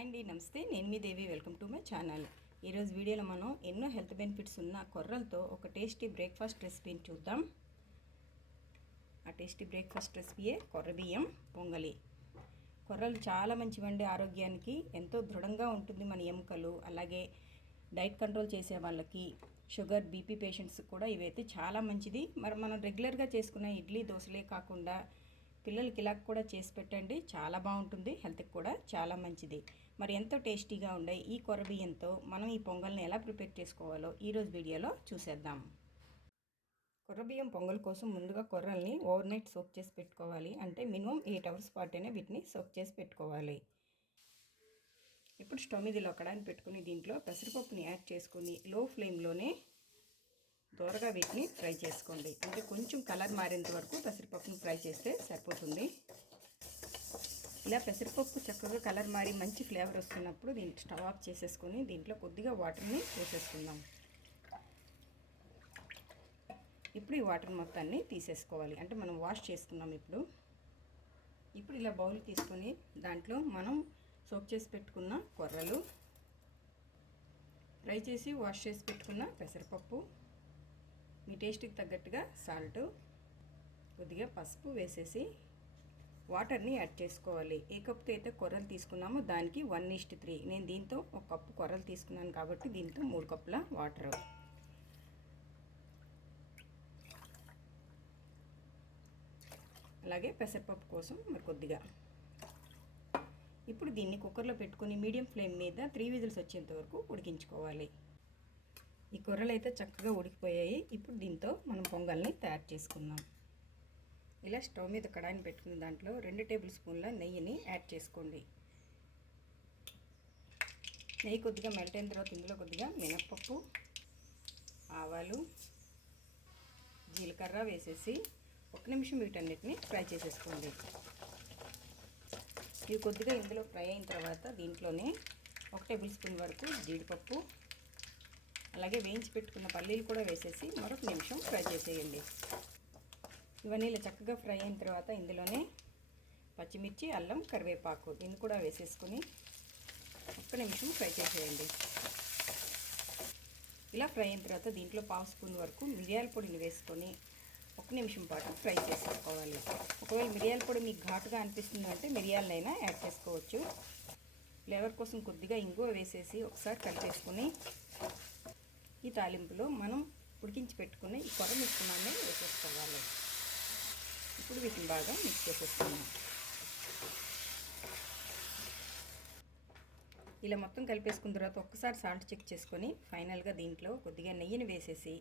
Hi అండి నమస్తే. నేను మీ Devi. Welcome to my channel. ఈరోజు వీడియోలో మనం ఎన్నో హెల్త్ బెనిఫిట్స్ ఉన్న కొర్రలతో ఒక టేస్టీ బ్రేక్ఫాస్ట్ రెసిపీని చూద్దాం. ఆ టేస్టీ బ్రేక్ఫాస్ట్ రెసిపీయే కొర్ర బియ్యం పొంగలి. కొర్రలు చాలా మంచివండి ఆరోగ్యానికి. ఎంతో దృఢంగా ఉంటుంది మన ఎముకలు. అలాగే డైట్ కంట్రోల్ చేసే వాళ్ళకి షుగర్ బీపీ పేషెంట్స్ కూడా ఇవైతే చాలా మంచిది. మరి మనం రెగ్యులర్గా చేసుకునే ఇడ్లీ దోశలే కాకుండా పిల్లలకి ఇలా కూడా చేసి పెట్టండి. చాలా బాగుంటుంది. హెల్త్కి కూడా చాలా మంచిది. మరి ఎంతో టేస్టీగా ఉండే ఈ కొర్ర బియ్యంతో మనం ఈ పొంగల్ని ఎలా ప్రిపేర్ చేసుకోవాలో ఈరోజు వీడియోలో చూసేద్దాం. కొర్ర బియ్యం పొంగల్ కోసం ముందుగా కొర్రల్ని ఓవర్ నైట్ సోక్ చేసి పెట్టుకోవాలి. అంటే మినిమం ఎయిట్ అవర్స్ పాటైనా వీటిని సోక్ చేసి పెట్టుకోవాలి. ఇప్పుడు స్టవ్ మీద ఇలా పెట్టుకుని దీంట్లో పెసరపప్పుని యాడ్ చేసుకుని లో ఫ్లేమ్లోనే దూరగా వీటిని ఫ్రై చేసుకోండి. అంటే కొంచెం కలర్ మారేంత వరకు పెసరపప్పును ఫ్రై చేస్తే సరిపోతుంది. ఇలా పెసరపప్పు చక్కగా కలర్ మారి మంచి ఫ్లేవర్ వస్తున్నప్పుడు దీన్ని స్టవ్ ఆఫ్ చేసేసుకొని దీంట్లో కొద్దిగా వాటర్ని వేసేసుకుందాం. ఇప్పుడు ఈ వాటర్ మొత్తాన్ని తీసేసుకోవాలి. అంటే మనం వాష్ చేసుకున్నాం ఇప్పుడు. ఇప్పుడు ఇలా బౌల్ తీసుకొని దాంట్లో మనం సోప్ చేసి పెట్టుకున్న కొర్రలు ఫ్రై చేసి వాష్ చేసి పెట్టుకున్న పెసరపప్పు మీ టేస్ట్కి తగ్గట్టుగా సాల్ట్ కొద్దిగా పసుపు వేసేసి వాటర్ని యాడ్ చేసుకోవాలి. ఏ కప్తో అయితే కొర్రలు తీసుకున్నామో దానికి వన్ ఇస్ట్ త్రీ. నేను దీంతో ఒక కప్పు కొర్రలు తీసుకున్నాను కాబట్టి దీంతో మూడు కప్పుల వాటర్. అలాగే పెసరపప్పు కోసం మరి కొద్దిగా. ఇప్పుడు దీన్ని కుక్కర్లో పెట్టుకుని మీడియం ఫ్లేమ్ మీద త్రీ విజిల్స్ వచ్చేంత వరకు ఉడికించుకోవాలి. ఈ కూరలు అయితే చక్కగా ఉడికిపోయాయి. ఇప్పుడు దీంతో మనం పొంగల్ని తయారు చేసుకుందాం. ఇలా స్టవ్ మీద కడాయిని పెట్టుకుని దాంట్లో రెండు టేబుల్ స్పూన్ల నెయ్యిని యాడ్ చేసుకోండి. నెయ్యి కొద్దిగా మెల్ట్ అయిన తర్వాత ఇందులో కొద్దిగా మినప్పప్పు ఆవాలు జీలకర్ర వేసేసి ఒక నిమిషం వీటన్నిటిని ఫ్రై చేసేసుకోండి. ఇవి కొద్దిగా ఇందులో ఫ్రై అయిన తర్వాత దీంట్లోనే ఒక టేబుల్ స్పూన్ వరకు జీడిపప్పు అలాగే వేయించి పెట్టుకున్న పల్లీలు కూడా వేసేసి మరొక నిమిషం ఫ్రై చేసేయండి. ఇవన్నీ ఇలా చక్కగా ఫ్రై అయిన తర్వాత ఇందులోనే పచ్చిమిర్చి అల్లం కరివేపాకు దీన్ని కూడా వేసేసుకొని ఒక్క నిమిషం ఫ్రై చేసేయండి. ఇలా ఫ్రై అయిన తర్వాత దీంట్లో పావు స్పూన్ వరకు మిరియాల పొడిని వేసుకొని ఒక నిమిషం పాటు ఫ్రై చేసుకోవాలి. ఒకవేళ మిరియాల పొడి మీకు ఘాటుగా అనిపిస్తుంది అంటే మిరియాలనైనా యాడ్ చేసుకోవచ్చు. ఫ్లేవర్ కోసం కొద్దిగా ఇంగువ వేసేసి ఒకసారి కలిపేసుకొని ఈ తాలింపులో మనం ఉడికించి పెట్టుకుని ఈ కొర మిశ్రమాన్ని వేసేసుకోవాలి. ఇప్పుడు వీటిని బాగా మిక్స్ చేసేసుకున్నాం ఇలా మొత్తం కలిపేసుకున్న తర్వాత ఒక్కసారి సాల్ట్ చెక్ చేసుకొని ఫైనల్గా దీంట్లో కొద్దిగా నెయ్యిని వేసేసి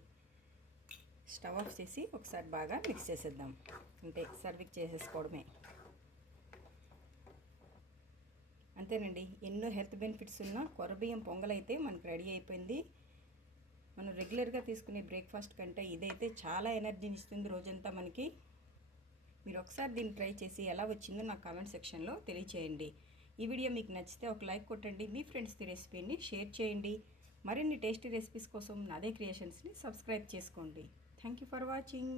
స్టవ్ ఆఫ్ చేసి ఒకసారి బాగా మిక్స్ చేసేద్దాం. అంటే సర్వింగ్ చేసేసుకోవడమే. అంతేనండి ఎన్నో హెల్త్ బెనిఫిట్స్ ఉన్న కొరబియ్యం పొంగలైతే మనకు రెడీ అయిపోయింది. రెగ్యులర్గా తీసుకునే బ్రేక్ఫాస్ట్ కంటే ఇదైతే చాలా ఎనర్జీని ఇస్తుంది రోజంతా మనకి. మీరు ఒకసారి దీన్ని ట్రై చేసి ఎలా వచ్చిందో నా కామెంట్ సెక్షన్లో తెలియచేయండి. ఈ వీడియో మీకు నచ్చితే ఒక లైక్ కొట్టండి మీ ఫ్రెండ్స్కి రెసిపీని షేర్ చేయండి. మరిన్ని టేస్టీ రెసిపీస్ కోసం నాదే క్రియేషన్స్ని సబ్స్క్రైబ్ చేసుకోండి. Thank you for watching.